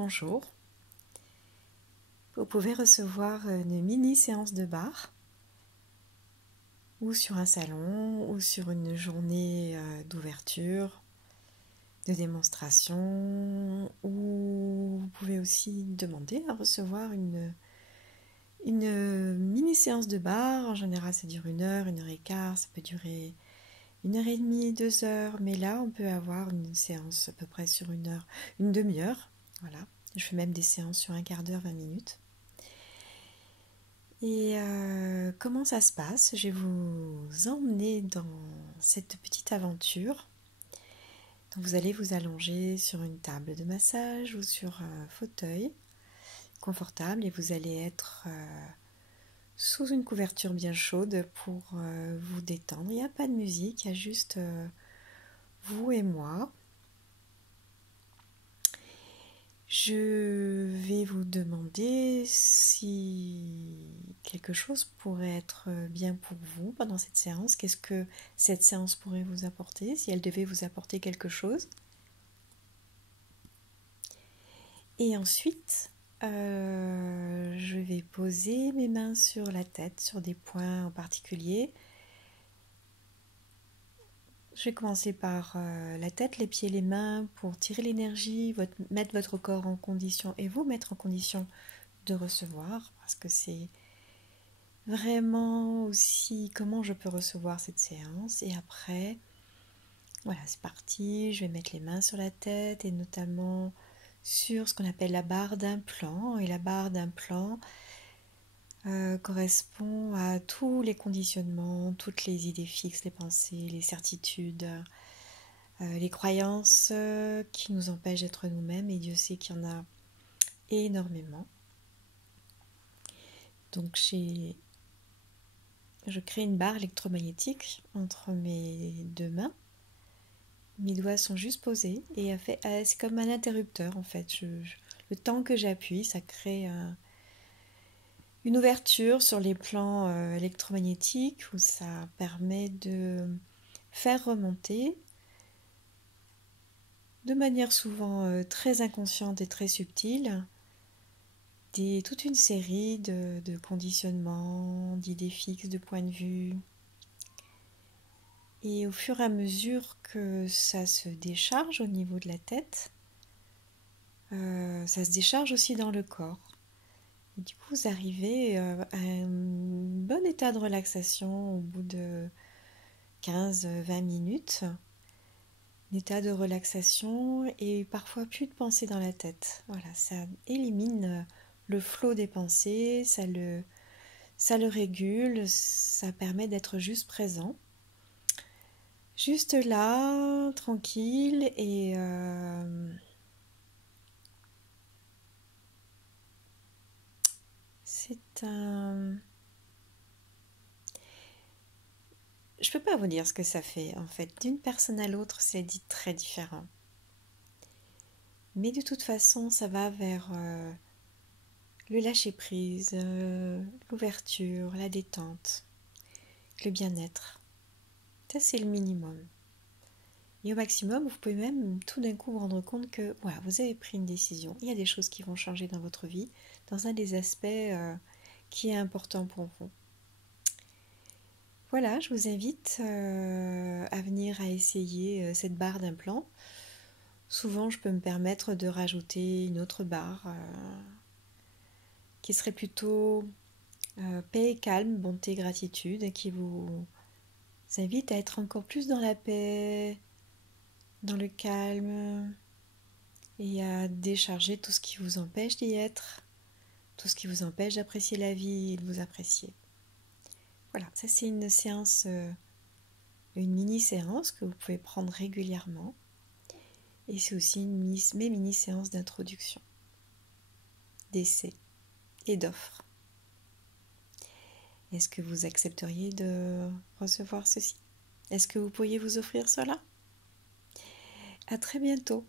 bonjour. Vous pouvez recevoir une mini séance de barre ou sur un salon ou sur une journée d'ouverture, de démonstration, ou vous pouvez aussi demander à recevoir une mini séance de barre. En général ça dure 1 heure, 1 heure et quart, ça peut durer 1 heure et demie, 2 heures, mais là on peut avoir une séance à peu près sur 1 heure, une demi-heure, voilà. Je fais même des séances sur 1/4 d'heure, 20 minutes. Et comment ça se passe? Je vais vous emmener dans cette petite aventure. Donc vous allez vous allonger sur une table de massage ou sur un fauteuil confortable et vous allez être sous une couverture bien chaude pour vous détendre. Il n'y a pas de musique, il y a juste vous et moi. Je vais vous demander si quelque chose pourrait être bien pour vous pendant cette séance. Qu'est-ce que cette séance pourrait vous apporter, si elle devait vous apporter quelque chose. Et ensuite, je vais poser mes mains sur la tête, sur des points en particulier. Je vais commencer par la tête, les pieds, les mains pour tirer l'énergie, mettre votre corps en condition et vous mettre en condition de recevoir, parce que c'est vraiment aussi comment je peux recevoir cette séance. Et après, voilà, c'est parti. Je vais mettre les mains sur la tête et notamment sur ce qu'on appelle la barre d'implant. Et la barre d'implant correspond à tous les conditionnements, toutes les idées fixes, les pensées, les certitudes, les croyances qui nous empêchent d'être nous-mêmes. Et Dieu sait qu'il y en a énormément. Donc je crée une barre électromagnétique entre mes deux mains. Mes doigts sont juste posés et c'est comme un interrupteur en fait. Le temps que j'appuie, ça crée une ouverture sur les plans électromagnétiques où ça permet de faire remonter de manière souvent très inconsciente et très subtile toute une série de conditionnements, d'idées fixes, de points de vue. Et au fur et à mesure que ça se décharge au niveau de la tête, ça se décharge aussi dans le corps. Et du coup, vous arrivez à un bon état de relaxation au bout de 15-20 minutes. Un état de relaxation et parfois plus de pensées dans la tête. Voilà, ça élimine le flot des pensées, ça le régule, ça permet d'être juste présent. Juste là, tranquille et c'est un... Je peux pas vous dire ce que ça fait en fait. D'une personne à l'autre, c'est dit très différent. Mais de toute façon, ça va vers le lâcher-prise, l'ouverture, la détente, le bien-être. Ça, c'est le minimum. Et au maximum, vous pouvez même tout d'un coup vous rendre compte que voilà, vous avez pris une décision. Il y a des choses qui vont changer dans votre vie, dans un des aspects qui est important pour vous. Voilà, je vous invite à venir à essayer cette barre d'implant. Souvent, je peux me permettre de rajouter une autre barre qui serait plutôt paix et calme, bonté, gratitude, qui vous invite à être encore plus dans la paix, dans le calme et à décharger tout ce qui vous empêche d'y être, tout ce qui vous empêche d'apprécier la vie et de vous apprécier. Voilà, ça c'est une séance, une mini-séance que vous pouvez prendre régulièrement et c'est aussi mes mini-séances d'introduction, d'essai et d'offre. Est-ce que vous accepteriez de recevoir ceci? Est-ce que vous pourriez vous offrir cela? À très bientôt.